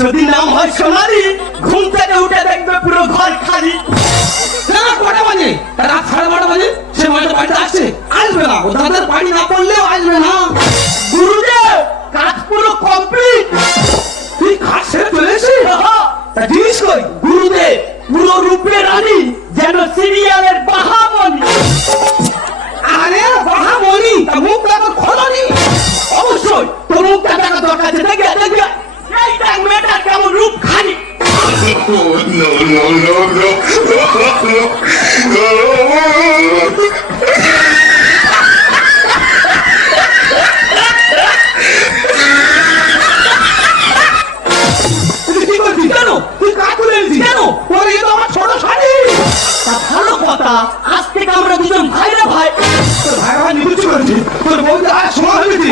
যদি নাম হয় সোনালি, ঘুম থেকে উঠে দেখবে পুরো ঘর খালি। না কটা বাজে রাত সাড়ে বারোটা বাজে, সে মেয়েটা বাড়িতে আসছে, আসবে না। ও বাড়ি না পড়লেও আসবে না। গুরুদেব, কাজ পুরো কমপ্লিট তুই খাট সেরে চলে তা জিনিস কই গুরুদেব, পুরো রূপে রানী, যেন সিরিয়ালের বাহামণি। আরে বাহা মনি তা মুখ দেখো খোলনি। অবশ্যই, তোর মুখটা দেখা দরকার আছে। দেখে দেখে এই মেয়েটার কেমন রূপ Oh, no, no, no, no. ভালো কথা আজ থেকে আমরা দুজন ভাইরা ভাই। তোর ভাই ভাই নিকুচি করেছিস? তোর বউকে আর সময় হয়েছে।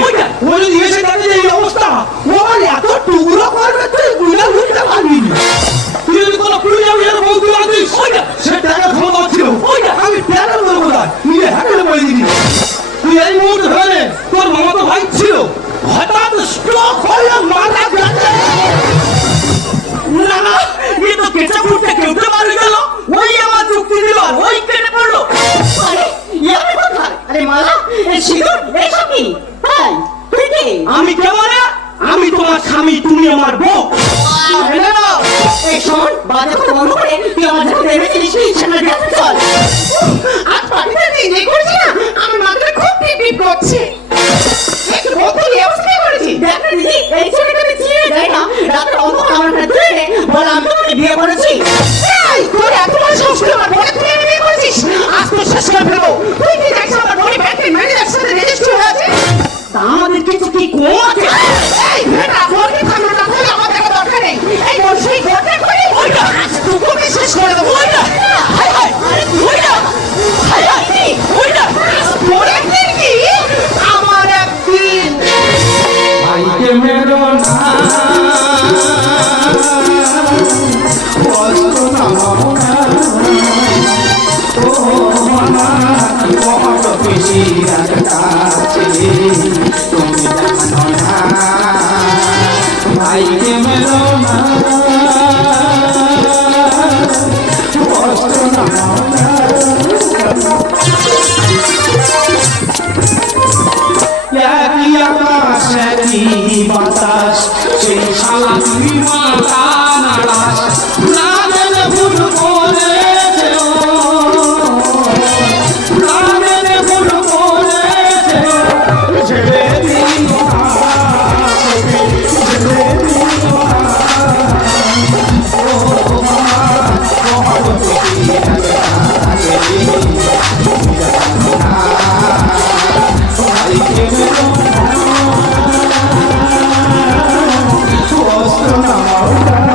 সিঁদুর এইসব কি ভাই তুই? কি আমি কে মানে আমি তোমার স্বামী তুমি আমার বউ। এই শোন বাজে কথা বন্ধ করে তুই আমার যখন ভেবেছিলিস সেখানে দেখতে চল। আজ তুই করছি না। আমার মাথাটা খুব পিপ পিপ করছে। বড় বেশি Falta